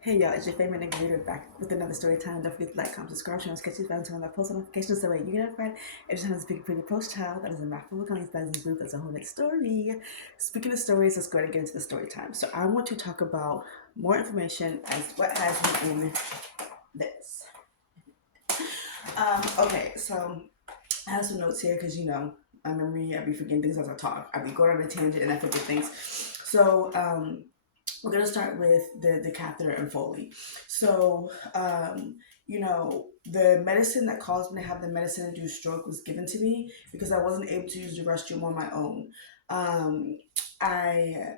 Hey y'all, it's your favorite narrator back with another story time. Don't forget to like, comment, subscribe, share, sketches, found on that post notifications so that you get notified every time there's a big pretty post child that is a map full of counties that is group that's a whole next story. Speaking of stories, let's go ahead and get into the story time. So I want to talk about more information as what has me in this. Okay, so I have some notes here because my memory, I be forgetting things as I talk. I be going on a tangent and I forget things. So we're gonna start with the catheter and Foley. So, the medicine that caused me to have the medicine-induced stroke was given to me because I wasn't able to use the restroom on my own. Um, I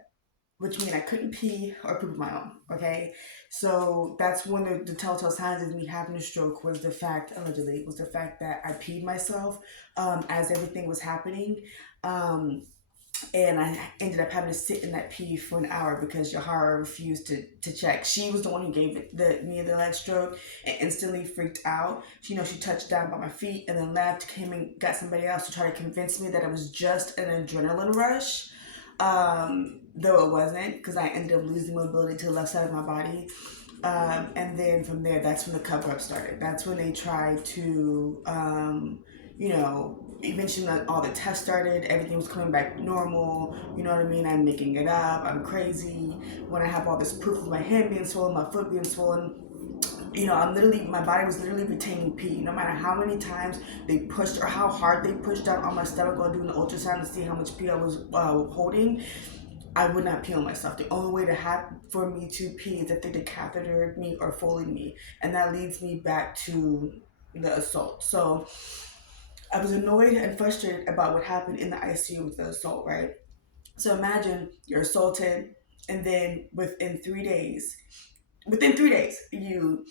which means I couldn't pee or poop on my own. Okay, so that's one of the telltale signs of me having a stroke was the fact, allegedly, was the fact that I peed myself as everything was happening. Um, and I ended up having to sit in that pee for an hour because Yahara refused to check. She was the one who gave me the leg stroke and instantly freaked out. She touched down by my feet and then left, came and got somebody else to try to convince me that it was just an adrenaline rush. Though it wasn't, because I ended up losing mobility to the left side of my body. And then from there, that's when the cover up started. That's when they tried to, eventually all the tests started. Everything was coming back normal. You know what I mean? I'm making it up. I'm crazy. When I have all this proof of my hand being swollen, my foot being swollen, my body was literally retaining pee. No matter how many times they pushed or how hard they pushed down on my stomach while doing the ultrasound to see how much pee I was holding, I would not pee on myself. The only way to have for me to pee is if they decathetered me or Foleyed me, and that leads me back to the assault. So I was annoyed and frustrated about what happened in the ICU with the assault. Right. So imagine you're assaulted, and then within 3 days, you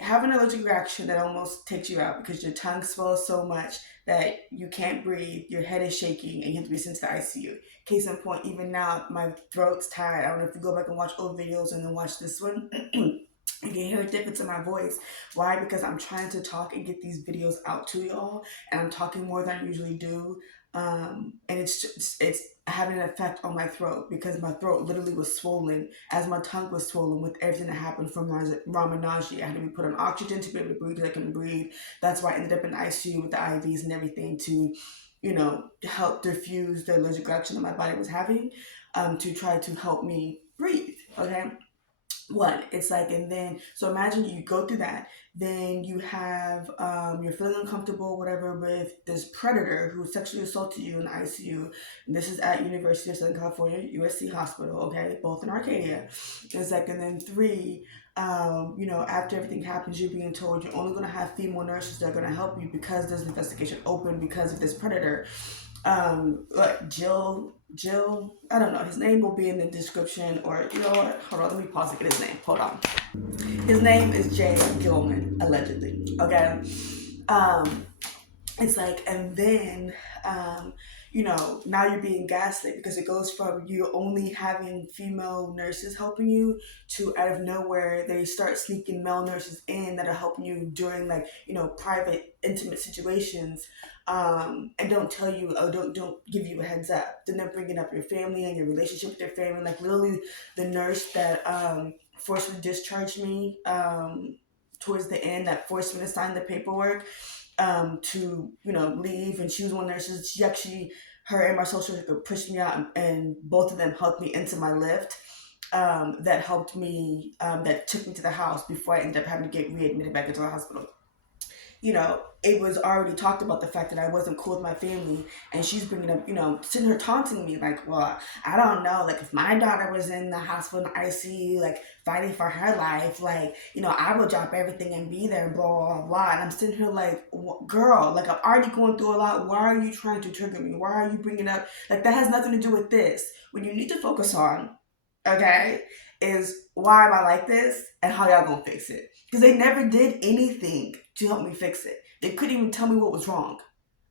have an allergic reaction that almost takes you out because your tongue swells so much that you can't breathe, your head is shaking, and you have to be sent to the ICU. Case in point, even now, my throat's tired. I don't know if you go back and watch old videos and then watch this one. You can hear a difference in my voice. Why? Because I'm trying to talk and get these videos out to y'all, and I'm talking more than I usually do. And it's having an effect on my throat because my throat literally was swollen as my tongue was swollen with everything that happened from ramen nausea. I had to be put on oxygen to be able to breathe because I couldn't breathe. That's why I ended up in the ICU with the IVs and everything to, help diffuse the allergic reaction that my body was having, to try to help me breathe. Okay, one it's like, and then so imagine you go through that, then you have you're feeling uncomfortable whatever with this predator who sexually assaulted you in the ICU, and this is at University of Southern California, USC hospital, okay, both in Arcadia. It's like, and then three, after everything happens, you're being told you're only going to have female nurses that are going to help you because there's an investigation open because of this predator. Like Jill, I don't know. His name will be in the description, or you know what? Hold on, let me pause and get his name. Hold on. His name is Jay Gilman, allegedly. Okay. Um, it's like, and then, now you're being gaslit because it goes from you only having female nurses helping you to out of nowhere they start sneaking male nurses in that are helping you during, like, private intimate situations, and don't tell you, or don't give you a heads up. Then they're bringing up your family and your relationship with your family. Like, literally, the nurse that forcibly discharged me, towards the end, that forced me to sign the paperwork, to leave, and she was one of the nurses. She actually, her and my social worker pushed me out, and both of them helped me into my lift. That helped me, that took me to the house before I ended up having to get readmitted back into the hospital. It was already talked about the fact that I wasn't cool with my family, and she's bringing up, sitting here taunting me, like, well, I don't know, like, if my daughter was in the hospital in the ICU, like, fighting for her life, like, I would drop everything and be there, blah, blah, blah. And I'm sitting here like, girl, like, I'm already going through a lot. Why are you trying to trigger me? Why are you bringing up, like, that has nothing to do with this. What you need to focus on, okay, is why am I like this and how y'all gonna fix it? Because they never did anything to help me fix it. They couldn't even tell me what was wrong.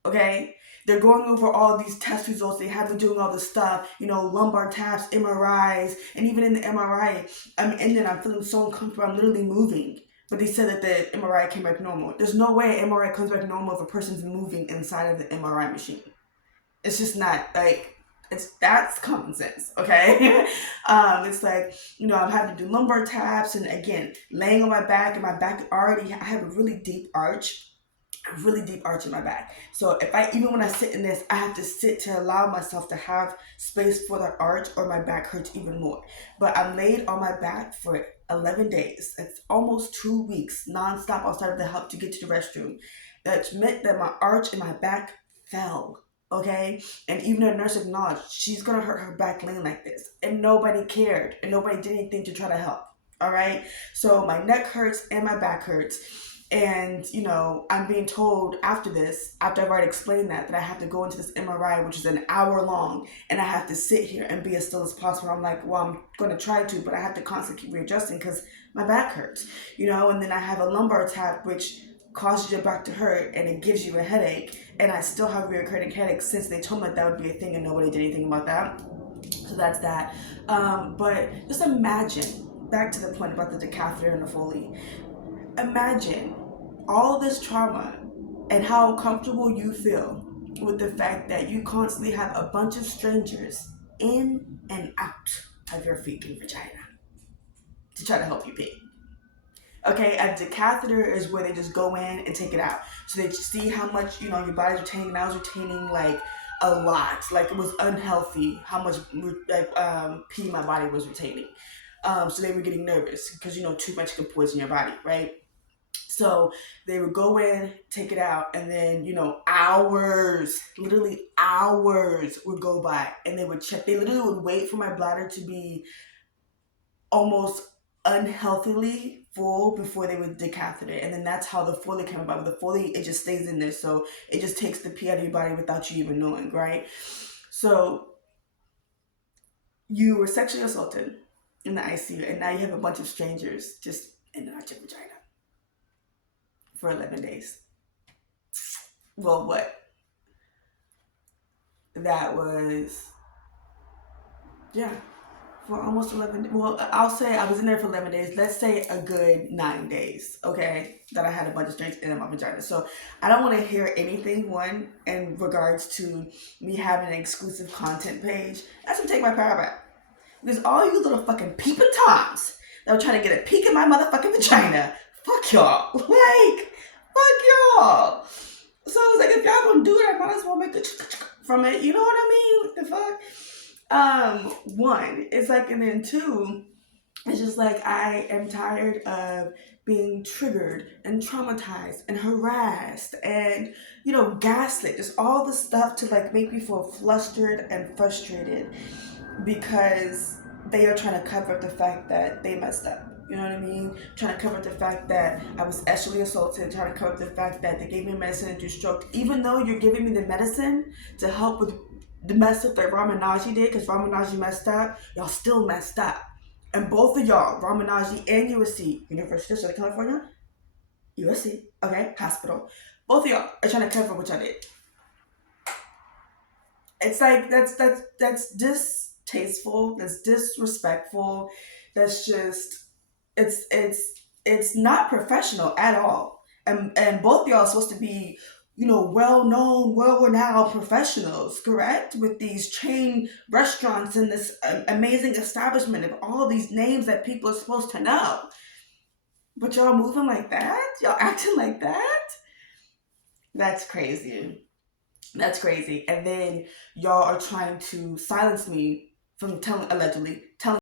Okay? They're going over all these test results. They have me doing all this stuff, lumbar taps, MRIs, and even in the MRI, and then I'm feeling so uncomfortable. I'm literally moving. But they said that the MRI came back normal. There's no way an MRI comes back normal if a person's moving inside of the MRI machine. It's just not, like, That's common sense, okay? It's like, I'm having to do lumbar taps, and again, laying on my back, and my back already, I have a really deep arch in my back. So even when I sit in this, I have to sit to allow myself to have space for that arch, or my back hurts even more. But I'm laid on my back for 11 days. It's almost 2 weeks nonstop outside of the help to get to the restroom. That meant that my arch in my back fell. Okay, and even a nurse acknowledged she's gonna hurt her back laying like this, and nobody cared, and nobody did anything to try to help. All right, so my neck hurts and my back hurts, and I'm being told after this, after I've already explained that I have to go into this MRI, which is an hour long, and I have to sit here and be as still as possible. I'm like, well, I'm going to try to, but I have to constantly keep readjusting because my back hurts, and then I have a lumbar tap, which causes your back to hurt, and it gives you a headache, and I still have recurring headaches since they told me that would be a thing, and nobody did anything about that. So that's that. But just imagine, back to the point about the catheter and the Foley, imagine all this trauma and how comfortable you feel with the fact that you constantly have a bunch of strangers in and out of your freaking vagina to try to help you pee. Okay, a catheter is where they just go in and take it out. So they see how much, your body's retaining. And I was retaining like a lot. Like it was unhealthy how much pee my body was retaining. So they were getting nervous because, too much can poison your body, right? So they would go in, take it out, and then, hours, literally hours would go by, and they would check. They literally would wait for my bladder to be almost unhealthily full before they would decatheter it. And then that's how the Foley came about. With the Foley, it just stays in there. So it just takes the pee out of your body without you even knowing, right? So you were sexually assaulted in the ICU, and now you have a bunch of strangers just in the arch of vagina for 11 days. Well, what? That was, yeah, for almost 11. Well, I'll say I was in there for 11 days. Let's say a good 9 days, okay, that I had a bunch of strings in my vagina. So I don't want to hear anything, one, in regards to me having an exclusive content page. That's going to take my power back. Because all you little fucking peeping toms that were trying to get a peek in my motherfucking vagina, fuck y'all. Like, fuck y'all. So it's like, if y'all gonna do it, I might as well make it from it. You know what I mean? What the fuck? One, it's like, and then two, it's just like I am tired of being triggered and traumatized and harassed and, gaslit. Just all the stuff to like make me feel flustered and frustrated because they are trying to cover up the fact that they messed up. You know what I mean? Trying to cover up the fact that I was sexually assaulted, trying to cover up the fact that they gave me medicine and do stroke. Even though you're giving me the medicine to help with the mess up that Raminaji did, because Raminaji messed up, y'all still messed up. And both of y'all, Raminaji and USC, University of Southern California, USC, okay, hospital, both of y'all are trying to cover what y'all did. It's like, that's distasteful, that's disrespectful, that's just, it's not professional at all. And both y'all are supposed to be, well-known, well-renowned professionals, correct? With these chain restaurants and this amazing establishment of all these names that people are supposed to know. But y'all moving like that? Y'all acting like that? That's crazy. That's crazy. And then y'all are trying to silence me from allegedly telling